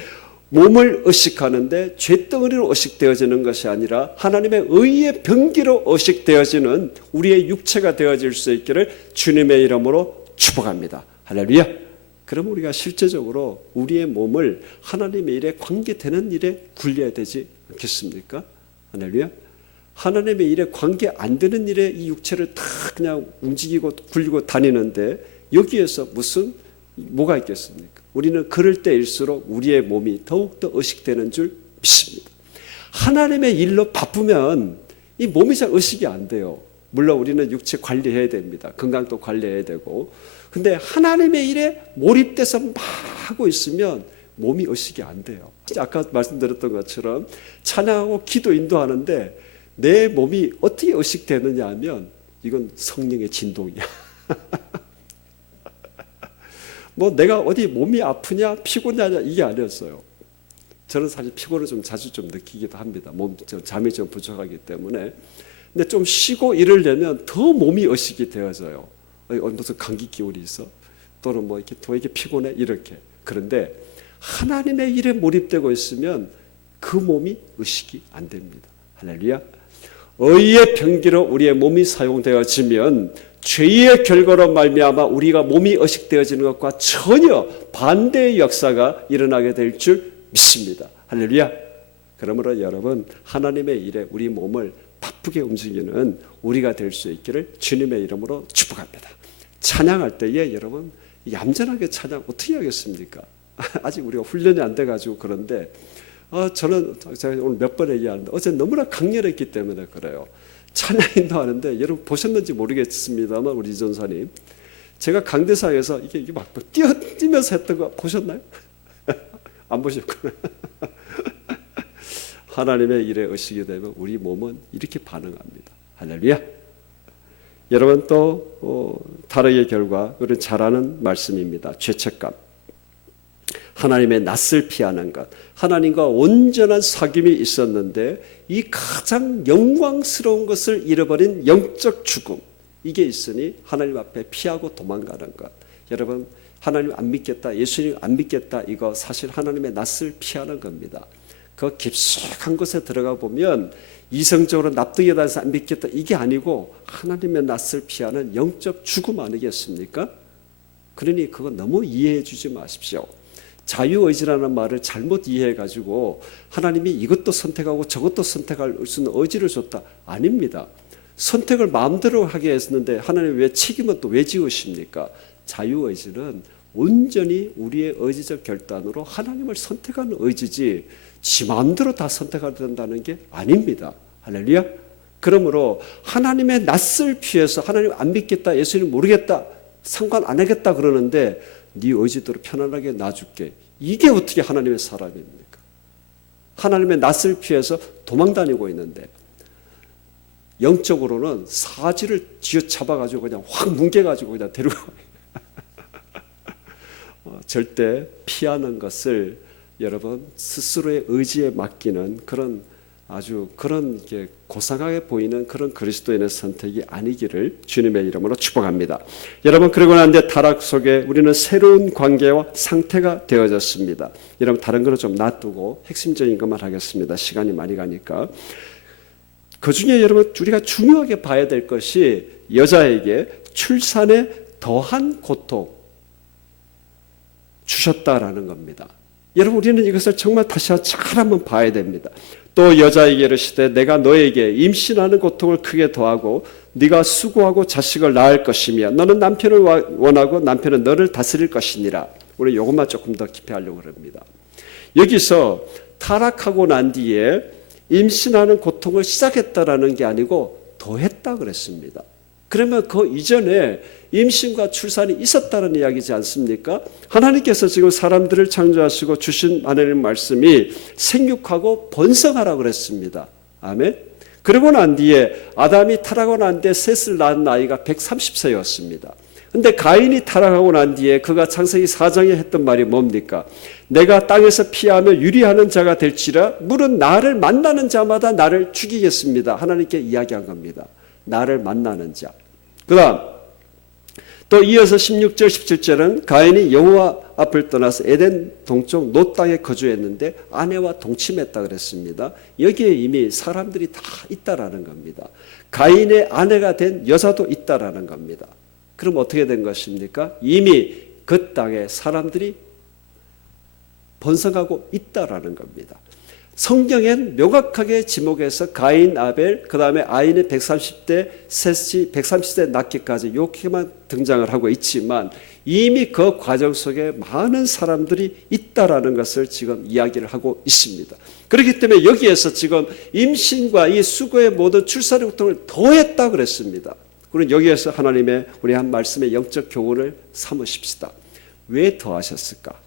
몸을 의식하는데 죄덩어리로 의식되어지는 것이 아니라 하나님의 의의 병기로 의식되어지는 우리의 육체가 되어질 수 있기를 주님의 이름으로 축복합니다. 할렐루야. 그럼 우리가 실제적으로 우리의 몸을 하나님의 일에 관계되는 일에 굴려야 되지 않겠습니까? 할렐루야. 하나님의 일에 관계 안 되는 일에 이 육체를 다 그냥 움직이고 굴리고 다니는데 여기에서 뭐가 있겠습니까? 우리는 그럴 때일수록 우리의 몸이 더욱더 의식되는 줄 믿습니다. 하나님의 일로 바쁘면 이 몸이 잘 의식이 안 돼요. 물론 우리는 육체 관리해야 됩니다. 건강도 관리해야 되고. 근데 하나님의 일에 몰입돼서 막 하고 있으면 몸이 의식이 안 돼요. 아까 말씀드렸던 것처럼 찬양하고 기도 인도하는데 내 몸이 어떻게 의식되느냐 하면 이건 성령의 진동이야. 뭐 내가 어디 몸이 아프냐 피곤하냐 이게 아니었어요. 저는 사실 피곤을 좀 자주 좀 느끼기도 합니다. 잠이 좀 부족하기 때문에. 근데 좀 쉬고 일을 내면 더 몸이 의식이 되어져요. 무슨 감기 기운이 있어? 또는 뭐 이렇게 더 이렇게 피곤해 이렇게. 그런데 하나님의 일에 몰입되고 있으면 그 몸이 의식이 안 됩니다. 할렐루야. 의의 병기로 우리의 몸이 사용되어지면 죄의 결과로 말미암아 우리가 몸이 의식되어지는 것과 전혀 반대의 역사가 일어나게 될 줄 믿습니다. 할렐루야. 그러므로 여러분 하나님의 일에 우리 몸을 바쁘게 움직이는 우리가 될 수 있기를 주님의 이름으로 축복합니다. 찬양할 때에 여러분 얌전하게 찬양 어떻게 하겠습니까? 아직 우리가 훈련이 안 돼가지고 그런데 저는 제가 오늘 몇 번 얘기하는데 어제 너무나 강렬했기 때문에 그래요. 찬양 인도하는데 여러분 보셨는지 모르겠습니다만 우리 전사님 제가 강대상에서 이게 막 뛰면서 했던 거 보셨나요? 안 보셨구나. 하나님의 일에 의식이 되면 우리 몸은 이렇게 반응합니다. 할렐루야. 여러분 또 타락의 결과 우리는 잘 아는 말씀입니다. 죄책감. 하나님의 낯을 피하는 것. 하나님과 온전한 사귐이 있었는데 이 가장 영광스러운 것을 잃어버린 영적 죽음. 이게 있으니 하나님 앞에 피하고 도망가는 것. 여러분 하나님 안 믿겠다. 예수님 안 믿겠다. 이거 사실 하나님의 낯을 피하는 겁니다. 그 깊숙한 곳에 들어가 보면 이성적으로 납득에 대해서 안 믿겠다 이게 아니고 하나님의 낯을 피하는 영적 죽음 아니겠습니까? 그러니 그거 너무 이해해 주지 마십시오. 자유의지라는 말을 잘못 이해해가지고 하나님이 이것도 선택하고 저것도 선택할 수 있는 의지를 줬다. 아닙니다. 선택을 마음대로 하게 했는데 하나님 왜 책임은 또 왜 지으십니까? 자유의지는 온전히 우리의 의지적 결단으로 하나님을 선택하는 의지지 지 마음대로 다 선택해야 된다는 게 아닙니다. 할렐루야. 그러므로 하나님의 낯을 피해서 하나님 안 믿겠다, 예수님 모르겠다, 상관 안 하겠다 그러는데 네 의지대로 편안하게 놔줄게. 이게 어떻게 하나님의 사람입니까? 하나님의 낯을 피해서 도망다니고 있는데 영적으로는 사지를 쥐어잡아가지고 그냥 확 뭉개가지고 그냥 데리고 절대 피하는 것을 여러분 스스로의 의지에 맡기는 그런 아주 그런 게 고상하게 보이는 그런 그리스도인의 선택이 아니기를 주님의 이름으로 축복합니다. 여러분 그러고 난 뒤에 타락 속에 우리는 새로운 관계와 상태가 되어졌습니다. 여러분 다른 거는 좀 놔두고 핵심적인 것만 하겠습니다. 시간이 많이 가니까. 그 중에 여러분 우리가 중요하게 봐야 될 것이 여자에게 출산에 더한 고통 주셨다라는 겁니다. 여러분 우리는 이것을 정말 다시 잘 한번 봐야 됩니다. 또 여자에게 이르시되 내가 너에게 임신하는 고통을 크게 더하고 네가 수고하고 자식을 낳을 것이며 너는 남편을 원하고 남편은 너를 다스릴 것이니라. 우리 이것만 조금 더 깊이 하려고 합니다. 여기서 타락하고 난 뒤에 임신하는 고통을 시작했다라는 게 아니고 더했다 그랬습니다. 그러면 그 이전에 임신과 출산이 있었다는 이야기지 않습니까? 하나님께서 지금 사람들을 창조하시고 주신 하나님 말씀이 생육하고 번성하라고 그랬습니다. 아멘. 그러고 난 뒤에 아담이 타락하고 난 뒤에 셋을 낳은 나이가 130세였습니다. 근데 가인이 타락하고 난 뒤에 그가 창세기 4장에 했던 말이 뭡니까? 내가 땅에서 피하며 유리하는 자가 될지라 물은 나를 만나는 자마다 나를 죽이겠습니다. 하나님께 이야기한 겁니다. 나를 만나는 자. 그 다음 또 이어서 16절 17절은 가인이 여호와 앞을 떠나서 에덴 동쪽 노 땅에 거주했는데 아내와 동침했다 그랬습니다. 여기에 이미 사람들이 다 있다라는 겁니다. 가인의 아내가 된 여자도 있다라는 겁니다. 그럼 어떻게 된 것입니까? 이미 그 땅에 사람들이 번성하고 있다라는 겁니다. 성경엔 명확하게 지목해서 가인, 아벨, 그 다음에 아인의 130대, 셋이 130대 낳기까지 이렇게만 등장을 하고 있지만 이미 그 과정 속에 많은 사람들이 있다라는 것을 지금 이야기를 하고 있습니다. 그렇기 때문에 여기에서 지금 임신과 이 수고의 모든 출산의 고통을 더했다 그랬습니다. 우리는 여기에서 하나님의 우리 한 말씀의 영적 교훈을 삼으십시다. 왜 더하셨을까?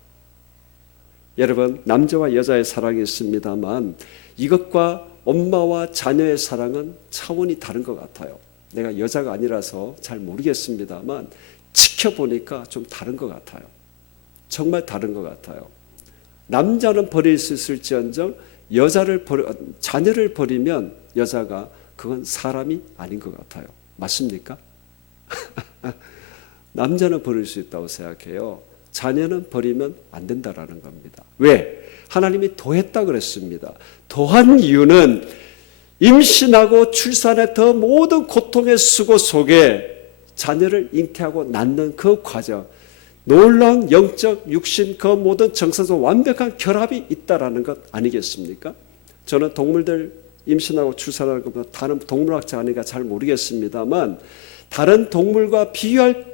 여러분 남자와 여자의 사랑이 있습니다만 이것과 엄마와 자녀의 사랑은 차원이 다른 것 같아요. 내가 여자가 아니라서 잘 모르겠습니다만 지켜보니까 좀 다른 것 같아요. 정말 다른 것 같아요. 남자는 버릴 수 있을지언정 자녀를 버리면 여자가 그건 사람이 아닌 것 같아요. 맞습니까? 남자는 버릴 수 있다고 생각해요. 자녀는 버리면 안 된다라는 겁니다. 왜? 하나님이 더했다 그랬습니다. 더한 이유는 임신하고 출산의 더 모든 고통의 수고 속에 자녀를 잉태하고 낳는 그 과정, 놀라운 영적, 육신 그 모든 정서적 완벽한 결합이 있다라는 것 아니겠습니까? 저는 동물들 임신하고 출산하는 것보다 다른 동물학자 아니까 잘 모르겠습니다만 다른 동물과 비교할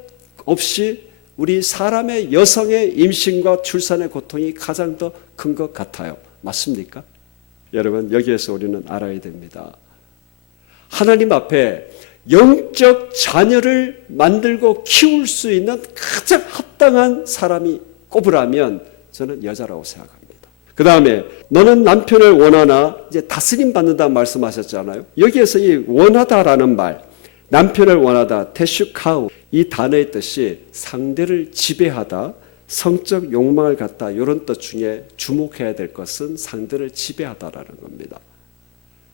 없이 우리 사람의 여성의 임신과 출산의 고통이 가장 더 큰 것 같아요. 맞습니까? 여러분 여기에서 우리는 알아야 됩니다. 하나님 앞에 영적 자녀를 만들고 키울 수 있는 가장 합당한 사람이 꼽으라면 저는 여자라고 생각합니다. 그 다음에 너는 남편을 원하나 이제 다스림 받는다 말씀하셨잖아요. 여기에서 이 원하다라는 말, 남편을 원하다, 테슈카우 이 단어의 뜻이 상대를 지배하다, 성적 욕망을 갖다 이런 뜻 중에 주목해야 될 것은 상대를 지배하다라는 겁니다.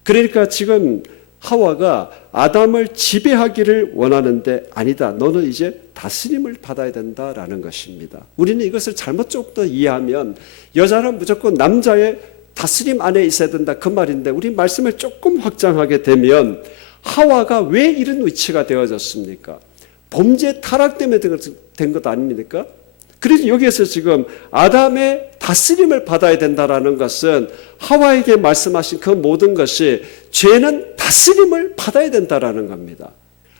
그러니까 지금 하와가 아담을 지배하기를 원하는데 아니다. 너는 이제 다스림을 받아야 된다라는 것입니다. 우리는 이것을 잘못 조금 더 이해하면 여자는 무조건 남자의 다스림 안에 있어야 된다 그 말인데, 우리 말씀을 조금 확장하게 되면 하와가 왜 이런 위치가 되어졌습니까? 범죄 타락 때문에 된 것 아닙니까? 그래서 여기에서 지금 아담의 다스림을 받아야 된다라는 것은 하와에게 말씀하신 그 모든 것이 죄는 다스림을 받아야 된다라는 겁니다.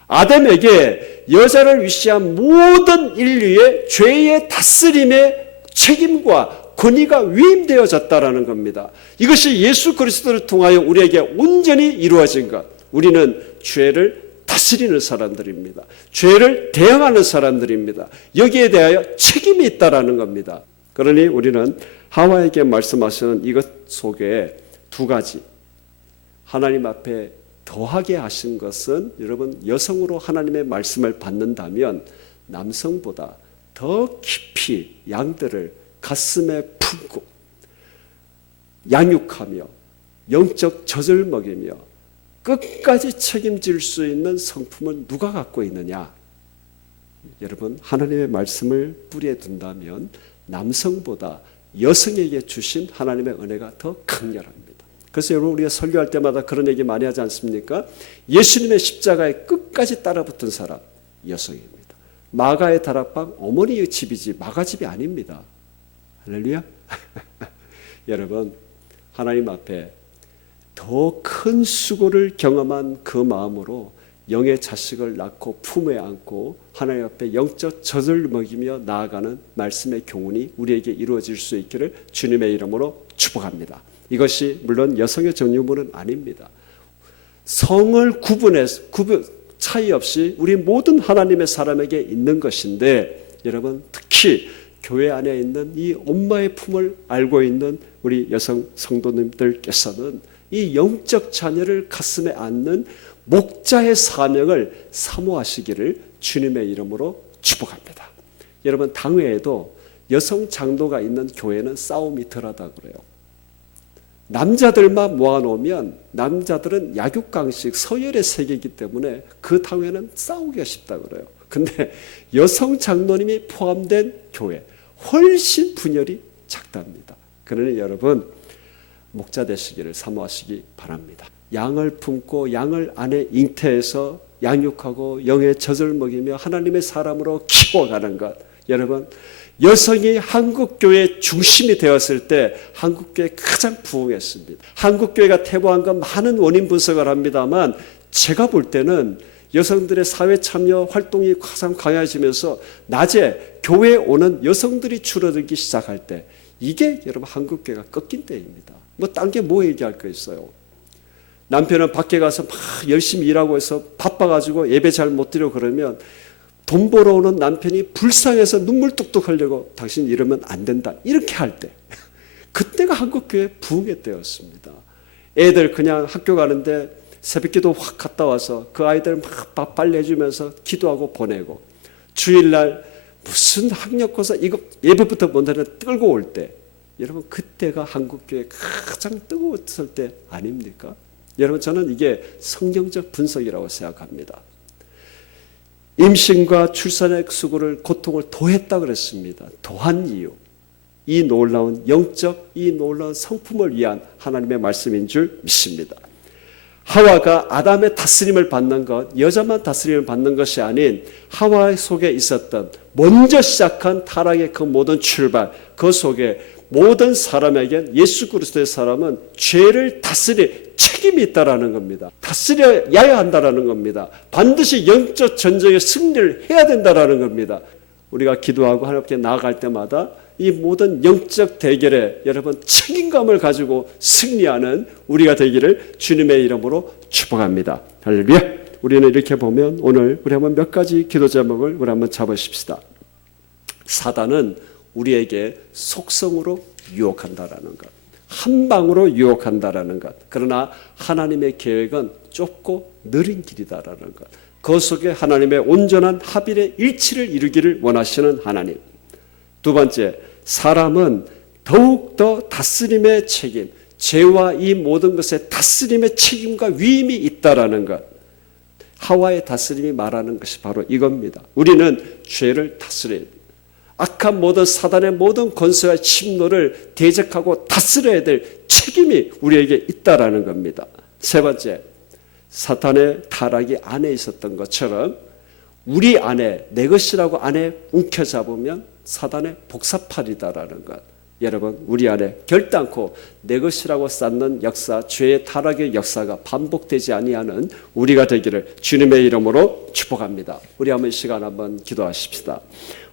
아담에게 여자를 위시한 모든 인류의 죄의 다스림의 책임과 권위가 위임되어졌다라는 겁니다. 이것이 예수 그리스도를 통하여 우리에게 온전히 이루어진 것. 우리는 죄를 다스리는 사람들입니다. 죄를 대항하는 사람들입니다. 여기에 대하여 책임이 있다라는 겁니다. 그러니 우리는 하와에게 말씀하시는 이것 속에 두 가지, 하나님 앞에 더하게 하신 것은, 여러분, 여성으로 하나님의 말씀을 받는다면 남성보다 더 깊이 양들을 가슴에 품고 양육하며 영적 젖을 먹이며 끝까지 책임질 수 있는 성품을 누가 갖고 있느냐? 여러분, 하나님의 말씀을 뿌리에 둔다면 남성보다 여성에게 주신 하나님의 은혜가 더 강렬합니다. 그래서 여러분, 우리가 설교할 때마다 그런 얘기 많이 하지 않습니까? 예수님의 십자가에 끝까지 따라붙은 사람, 여성입니다. 마가의 다락방, 어머니의 집이지 마가 집이 아닙니다. 할렐루야. 여러분, 하나님 앞에 더 큰 수고를 경험한 그 마음으로 영의 자식을 낳고 품에 안고 하나님 앞에 영적 젖을 먹이며 나아가는 말씀의 교훈이 우리에게 이루어질 수 있기를 주님의 이름으로 축복합니다. 이것이 물론 여성의 전유물은 아닙니다. 성을 구분 차이 없이 우리 모든 하나님의 사람에게 있는 것인데, 여러분, 특히 교회 안에 있는 이 엄마의 품을 알고 있는 우리 여성 성도님들께서는 이 영적 자녀를 가슴에 안는 목자의 사명을 사모하시기를 주님의 이름으로 축복합니다. 여러분, 당회에도 여성 장로가 있는 교회는 싸움이 덜하다 그래요. 남자들만 모아놓으면 남자들은 약육강식 서열의 세계이기 때문에 그 당회는 싸우기가 쉽다 그래요. 근데 여성 장로님이 포함된 교회, 훨씬 분열이 작답니다. 그러니 여러분, 목자 되시기를 사모하시기 바랍니다. 양을 품고 양을 안에 잉태해서 양육하고 영의 젖을 먹이며 하나님의 사람으로 키워가는 것. 여러분, 여성이 한국교회의 중심이 되었을 때 한국교회 가장 부흥했습니다. 한국교회가 퇴보한 건 많은 원인 분석을 합니다만, 제가 볼 때는 여성들의 사회 참여 활동이 가장 강해지면서 낮에 교회에 오는 여성들이 줄어들기 시작할 때, 이게 여러분 한국교회가 꺾인 때입니다. 딴 게 뭐 얘기할 거 있어요. 남편은 밖에 가서 막 열심히 일하고 해서 바빠가지고 예배 잘 못 드려 그러면 돈 벌어오는 남편이 불쌍해서 눈물 뚝뚝 흘리고 당신 이러면 안 된다 이렇게 할 때, 그때가 한국교회 부흥의 때였습니다. 애들 그냥 학교 가는데 새벽기도 확 갔다 와서 그 아이들 막 밥 빨리 해주면서 기도하고 보내고, 주일날 무슨 학력고사 이거 예배부터 먼저 끌고 올 때, 여러분, 그때가 한국교회 가장 뜨거웠을 때 아닙니까? 여러분, 저는 이게 성경적 분석이라고 생각합니다. 임신과 출산의 수고를, 고통을 더했다 그랬습니다. 더한 이유, 이 놀라운 영적, 이 놀라운 성품을 위한 하나님의 말씀인 줄 믿습니다. 하와가 아담의 다스림을 받는 것, 여자만 다스림을 받는 것이 아닌 하와 속에 있었던 먼저 시작한 타락의 그 모든 출발, 그 속에 모든 사람에게 예수 그리스도의 사람은 죄를 다스릴 책임이 있다라는 겁니다. 다스려야 한다라는 겁니다. 반드시 영적 전쟁의 승리를 해야 된다라는 겁니다. 우리가 기도하고 하나님께 나아갈 때마다 이 모든 영적 대결에 여러분 책임감을 가지고 승리하는 우리가 되기를 주님의 이름으로 축복합니다. 할렐루야. 우리는 이렇게 보면 오늘 우리 한번 몇 가지 기도 제목을 우리 한번 잡으십시다. 사단은 우리에게 속성으로 유혹한다라는 것, 한 방으로 유혹한다라는 것. 그러나 하나님의 계획은 좁고 느린 길이다라는 것. 그 속에 하나님의 온전한 합일의 일치를 이루기를 원하시는 하나님. 두 번째, 사람은 더욱더 다스림의 책임, 죄와 이 모든 것의 다스림의 책임과 위임이 있다라는 것. 하와의 다스림이 말하는 것이 바로 이겁니다. 우리는 죄를 다스려야 됩니다. 악한 모든 사단의 모든 권세와 침노를 대적하고 다스려야 될 책임이 우리에게 있다라는 겁니다. 세 번째, 사탄의 타락이 안에 있었던 것처럼 우리 안에 내 것이라고 안에 움켜잡으면 사단의 복사팔이다라는 것. 여러분, 우리 안에 결단코 내 것이라고 쌓는 역사, 죄의 타락의 역사가 반복되지 아니하는 우리가 되기를 주님의 이름으로 축복합니다. 우리 한번 이 시간 한번 기도하십시다.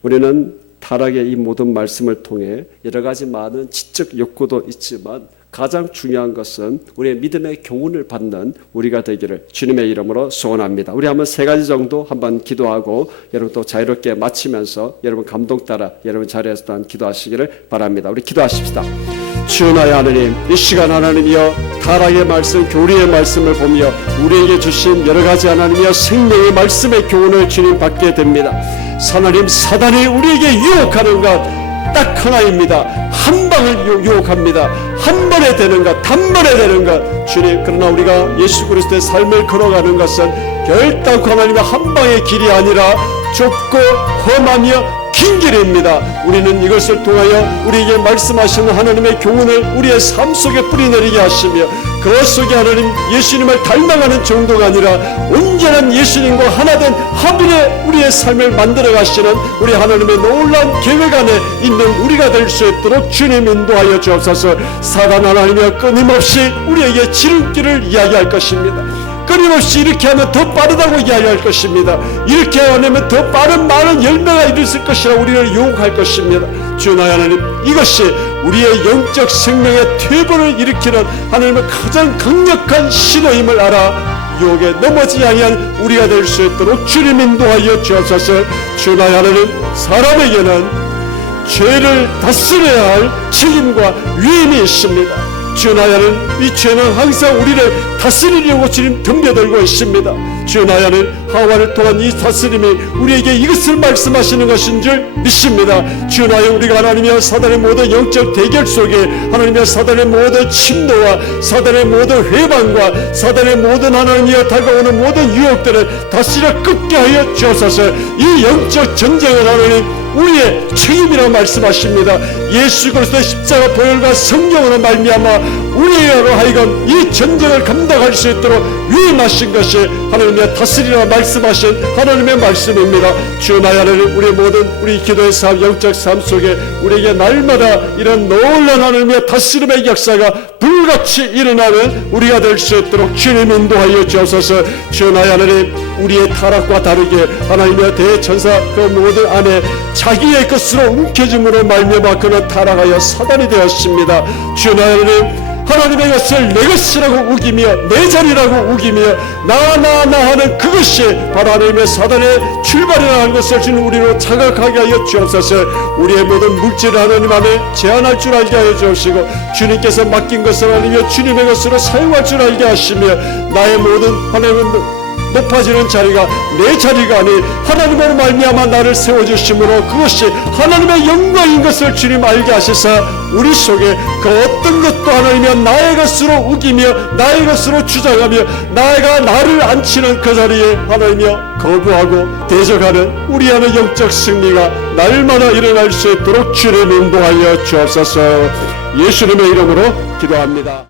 우리는 타락의 이 모든 말씀을 통해 여러 가지 많은 지적 욕구도 있지만 가장 중요한 것은 우리의 믿음의 교훈을 받는 우리가 되기를 주님의 이름으로 소원합니다. 우리 한번 세 가지 정도 한번 기도하고 여러분 또 자유롭게 마치면서 여러분 감동 따라 여러분 자리에서 또한 기도하시기를 바랍니다. 우리 기도하십시다. 주여 나의 하나님, 이 시간 하나님이여 타락의 말씀, 교리의 말씀을 보며 우리에게 주신 여러 가지 하나님이여 생명의 말씀의 교훈을 주님 받게 됩니다. 하나님, 사단이 우리에게 유혹하는 것 딱 하나입니다. 한 방을 유혹합니다. 한 번에 되는 것, 단번에 되는 것. 주님, 그러나 우리가 예수 그리스도의 삶을 걸어가는 것은 결단코 하나님의 한 방의 길이 아니라 좁고 험하며 긴 길입니다. 우리는 이것을 통하여 우리에게 말씀하시는 하나님의 교훈을 우리의 삶 속에 뿌리내리게 하시며 그 속에 하나님 예수님을 닮아가는 정도가 아니라 온전한 예수님과 하나된 합일의 우리의 삶을 만들어 가시는 우리 하나님의 놀라운 계획 안에 있는 우리가 될 수 있도록 주님 인도하여 주옵소서. 사단 하나님이여 끊임없이 우리에게 지름길을 이야기할 것입니다. 끊임없이 이렇게 하면 더 빠르다고 이야기할 것입니다. 이렇게 하면 더 빠른 많은 열매가 있을 것이라 우리를 유혹할 것입니다. 주여 나의 하나님, 이것이 우리의 영적 생명의 퇴보를 일으키는 하나님의 가장 강력한 신호임을 알아 유혹에 넘어지지 아니한 우리가 될 수 있도록 주님 인도하여 주옵소서. 주여 나의 하나님, 사람에게는 죄를 다스려야 할 책임과 위임이 있습니다. 주여 나의 하나님, 이 죄는 항상 우리를 다스리려고 주님 덤벼들고 있습니다. 주여 나의 하나님, 하와를 통한 이 다스림이 우리에게 이것을 말씀하시는 것인 줄 믿습니다. 주여 나의 우리가 하나님이여 사단의 모든 영적 대결 속에 하나님이여 사단의 모든 침노와 사단의 모든 회방과 사단의 모든 하나님이여 다가오는 모든 유혹들을 다스려 끊게 하여 주옵소서. 이 영적 전쟁을 하나님 우리의 책임이라고 말씀하십니다. 예수 그리스도의 십자가 보혈과 성령으로 말미암아 우리로 하여금 이 전쟁을 감당할 수 있도록 위임하신 것이 하나님의 다스리라 말씀하신 하나님의 말씀입니다. 주여 나의 하나님, 우리의 모든 우리 기도의 삶, 영적 삶 속에 우리에게 날마다 이런 놀라운 하나님의 다스림의 역사가 불같이 일어나는 우리가 될 수 있도록 주님 인도하여 주옵소서. 주여 나의 하나님, 우리의 타락과 다르게 하나님의 대천사 그 모든 안에 자기의 것으로 움켜짐으로 말미암아 그는 타락하여 사단이 되었습니다. 주여 나의 하나님, 하나님의 것을 내 것이라고 우기며 내 자리라고 우기며 나 하는 그것이 바로 하나님의 사단의 출발이라는 것을 주는 우리로 자각하게 하여 주옵소서. 우리의 모든 물질을 하나님 안에 제한할 줄 알게 하여 주옵시고 주님께서 맡긴 것을 하나님의 주님의 것으로 사용할 줄 알게 하시며 나의 모든 하나님은 높아지는 자리가 내 자리가 아니 하나님으로 말미암아 나를 세워주심으로 그것이 하나님의 영광인 것을 주님 알게 하시사 우리 속에 그 어떤 것도 하나님이여 나의 것으로 우기며 나의 것으로 주장하며 나가 나를 앉히는 그 자리에 하나님이여 거부하고 대적하는 우리 안의 영적 승리가 날마다 일어날 수 있도록 주님 인도하여 주옵소서. 예수님의 이름으로 기도합니다.